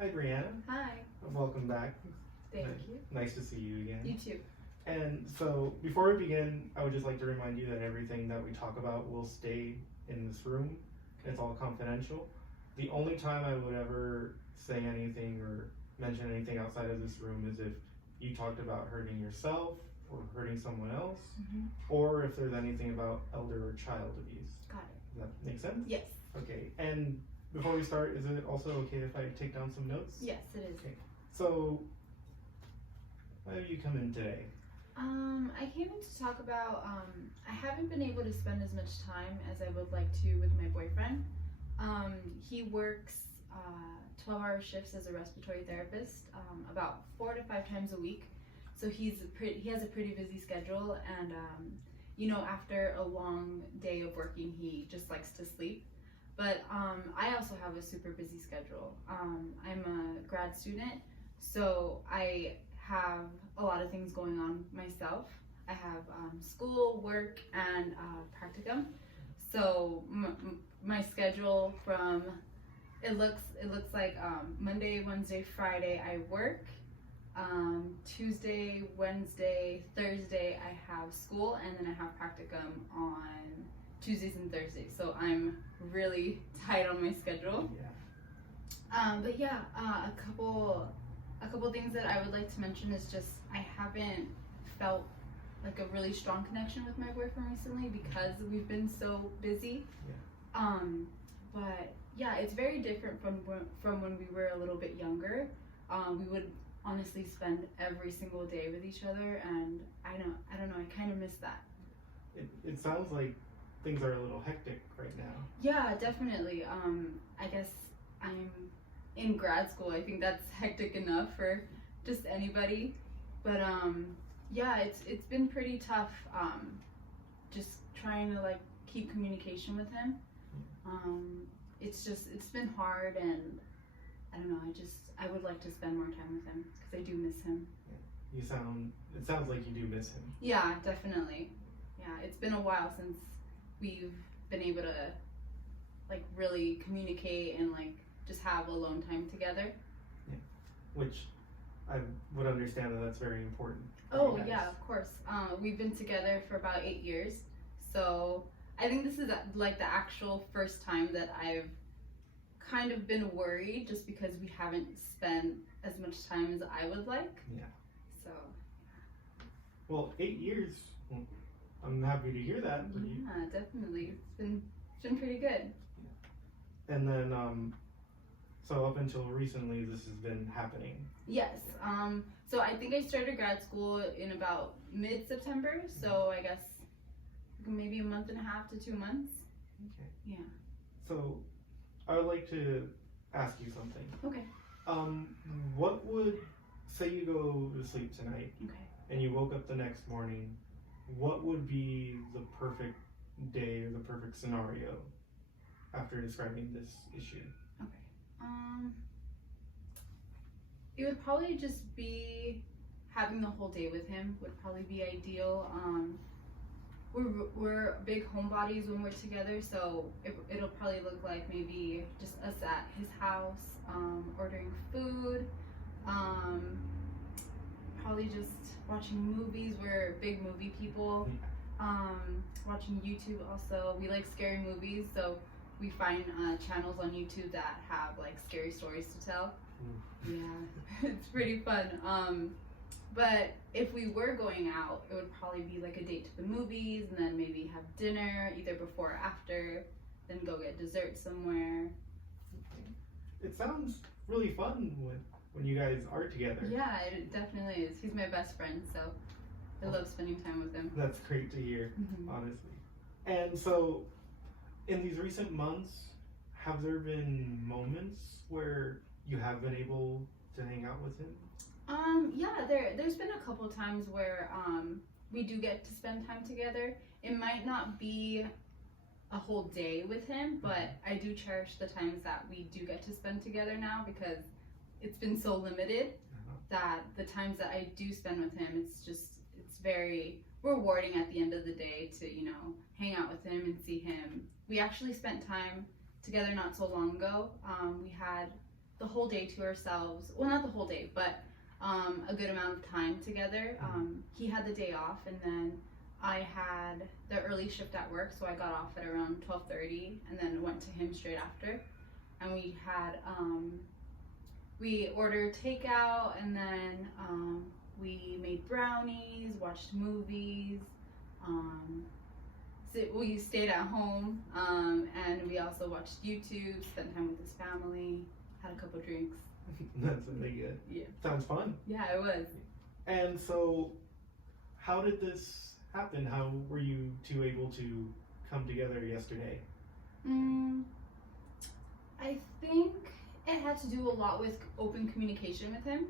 Hi, Brianna. Hi. Welcome back. Thank you. Nice to see you again. You too. And so, before we begin, I would just like to remind you that everything that we talk about will stay in this room. It's all confidential. The only time I would ever say anything or mention anything outside of this room is if you talked about hurting yourself or hurting someone else, or if there's anything about elder or child abuse. Got it. Does that make sense? Yes. Okay, and before we start, is it also okay if I take down some notes? Yes, it is. Okay, so why have you come in today? I came in to talk about, I haven't been able to spend as much time as I would like to with my boyfriend. He works 12-hour shifts as a respiratory therapist, about 4 to 5 times a week. So he has a pretty busy schedule, and you know, after a long day of working, he just likes to sleep. But I also have a super busy schedule. I'm a grad student, so I have a lot of things going on myself. I have school, work, and practicum. So my schedule from it looks like Monday, Wednesday, Friday I work. Tuesday, Wednesday, Thursday I have school, and then I have practicum on Tuesdays and Thursdays. So I'm really tight on my schedule. Yeah. But yeah, a couple things that I would like to mention is just I haven't felt like a really strong connection with my boyfriend recently because we've been so busy. Yeah. But yeah, it's very different from when we were a little bit younger. We would honestly spend every single day with each other, and I don't know, I kind of miss that. It sounds like things are a little hectic right now. Yeah, definitely. I guess I'm in grad school. I think that's hectic enough for just anybody. But yeah, it's been pretty tough. Just trying to like keep communication with him. It's been hard, and I don't know. I would like to spend more time with him because I do miss him. Yeah. It sounds like you do miss him. Yeah, definitely. Yeah, it's been a while since we've been able to like really communicate and like just have alone time together. Yeah. Which I would understand that's very important. Oh yeah, of course. We've been together for about 8 years, so I think this is like the actual first time that I've kind of been worried just because we haven't spent as much time as I would like. Yeah. So. Well, 8 years. Well, I'm happy to hear that. But yeah, definitely. It's been pretty good. Yeah. And then, so up until recently, this has been happening. Yes. So I think I started grad school in about mid-September. So I guess maybe a month and a half to 2 months. Okay. Yeah. So I would like to ask you something. Okay. What would, say you go to sleep tonight, okay, and you woke up the next morning, what would be the perfect day or the perfect scenario after describing this issue? Okay. It would probably just be having the whole day with him would probably be ideal. We're big homebodies when we're together, so it'll probably look like maybe just us at his house, ordering food, probably just watching movies. We're big movie people. Watching YouTube also. We like scary movies, so we find channels on YouTube that have like scary stories to tell. Yeah, it's pretty fun. But if we were going out, it would probably be like a date to the movies, and then maybe have dinner either before or after, then go get dessert somewhere. It sounds really fun when you guys are together. Yeah, it definitely is. He's my best friend, so I love spending time with him. That's great to hear, honestly. And so, in these recent months, have there been moments where you have been able to hang out with him? Yeah, there's been a couple times where we do get to spend time together. It might not be a whole day with him, but I do cherish the times that we do get to spend together now because it's been so limited that the times that I do spend with him, it's very rewarding at the end of the day to, you know, hang out with him and see him. We actually spent time together not so long ago. We had the whole day to ourselves. Well, not the whole day, but a good amount of time together. He had the day off, and then I had the early shift at work, so I got off at around 12:30, and then went to him straight after. And we had we ordered takeout, and then we made brownies, watched movies. So we stayed at home, and we also watched YouTube, spent time with his family, had a couple drinks. That's really good. Yeah. Sounds fun. Yeah, it was. And so, how did this happen? How were you two able to come together yesterday? I think it had to do a lot with open communication with him.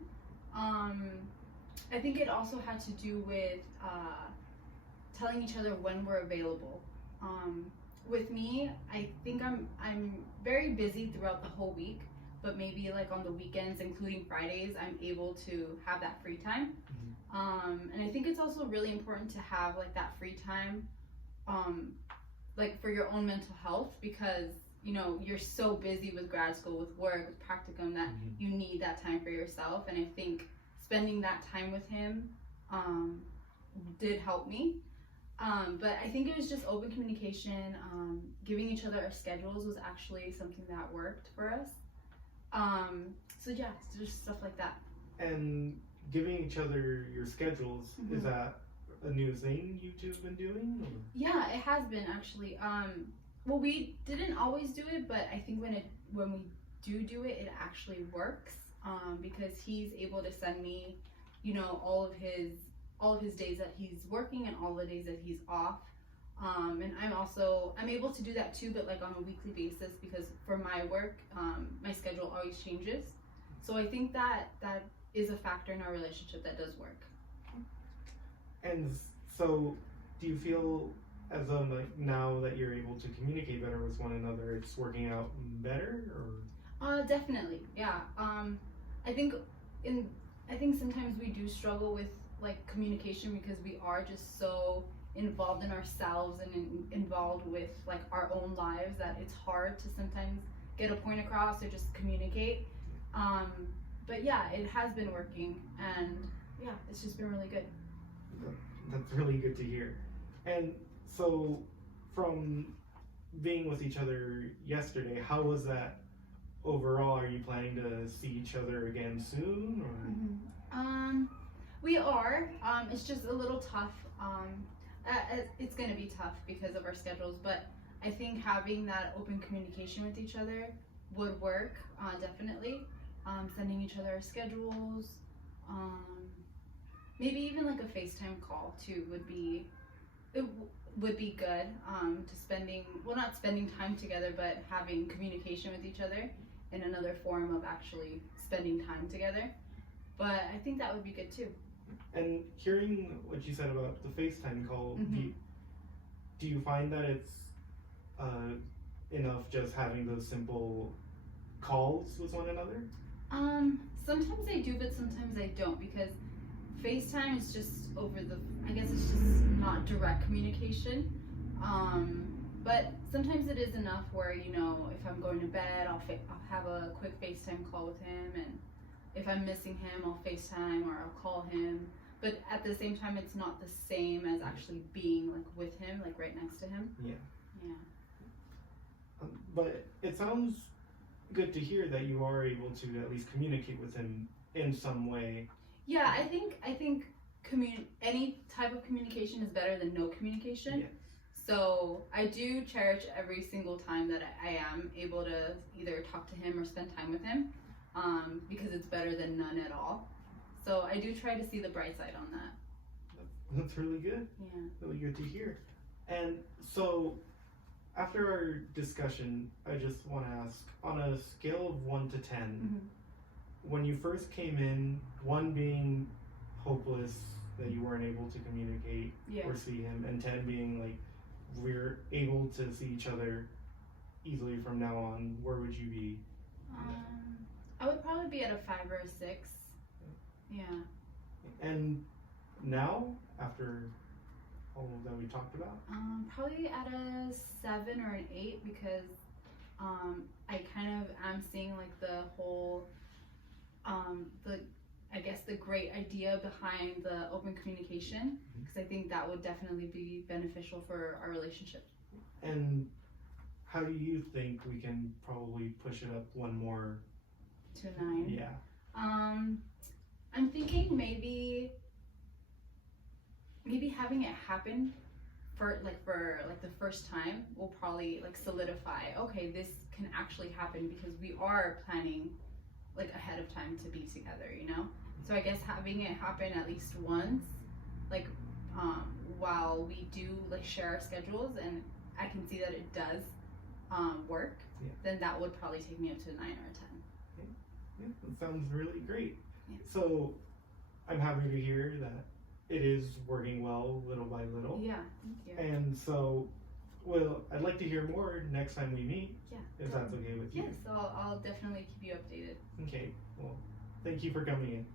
I think it also had to do with telling each other when we're available. With me, I think I'm very busy throughout the whole week, but maybe like on the weekends, including Fridays, I'm able to have that free time. And I think it's also really important to have like that free time, like for your own mental health, because you know you're so busy with grad school, with work, with practicum, that you need that time for yourself. And I think spending that time with him did help me. But I think it was just open communication. Giving each other our schedules was actually something that worked for us. So yeah, it's just stuff like that. And giving each other your schedules, is that a new thing you two have been doing? Or? Yeah, it has been actually. Well, we didn't always do it, but I think when we do it, it actually works. Because he's able to send me, you know, all of his days that he's working and all the days that he's off. And I'm able to do that too, but like on a weekly basis, because for my work, my schedule always changes. So I think that is a factor in our relationship that does work. And so, do you feel as though like now that you're able to communicate better with one another, it's working out better, or? Definitely, yeah. I think sometimes we do struggle with like communication because we are just so involved in ourselves and involved with like our own lives that it's hard to sometimes get a point across or just communicate. But yeah, it has been working, and yeah, it's just been really good. That's really good to hear. And so, from being with each other yesterday, how was that overall? Are you planning to see each other again soon, or? We are. It's just a little tough. It's gonna be tough because of our schedules, but I think having that open communication with each other would work, definitely. Sending each other our schedules, maybe even like a FaceTime call too would be good. To not spending time together, but having communication with each other in another form of actually spending time together. But I think that would be good too. And hearing what you said about the FaceTime call, do you find that it's enough just having those simple calls with one another? Sometimes I do, but sometimes I don't, because FaceTime is just I guess it's just not direct communication. But sometimes it is enough where, you know, if I'm going to bed, I'll have a quick FaceTime call with him, and if I'm missing him, I'll FaceTime or I'll call him. But at the same time, it's not the same as actually being like with him, like right next to him. Yeah. Yeah. But it sounds good to hear that you are able to at least communicate with him in some way. Yeah, I think any type of communication is better than no communication. Yeah. So I do cherish every single time that I am able to either talk to him or spend time with him, because it's better than none at all. So I do try to see the bright side on that. That's really good. Yeah. Really good to hear. And so, after our discussion, I just want to ask, on a scale of 1 to 10, when you first came in, 1 being hopeless that you weren't able to communicate or see him, and 10 being like we're able to see each other easily from now on, where would you be? I would probably be at a 5 or a 6. Yeah. And now, after all that we talked about? Probably at a 7 or an 8, because I kind of am seeing like the whole I guess the great idea behind the open communication, because I think that would definitely be beneficial for our relationship. And how do you think we can probably push it up one more? To 9. Yeah. I'm thinking maybe having it happen for the first time will probably like solidify, okay, this can actually happen because we are planning like ahead of time to be together, you know? So I guess having it happen at least once, like while we do like share our schedules and I can see that it does work, then that would probably take me up to 9 or 10. Yeah, that sounds really great. Yeah. So I'm happy to hear that it is working well little by little. Yeah, thank you. And so, well, I'd like to hear more next time we meet. Yeah. If that's okay with you. Yes, I'll definitely keep you updated. Okay, well, thank you for coming in.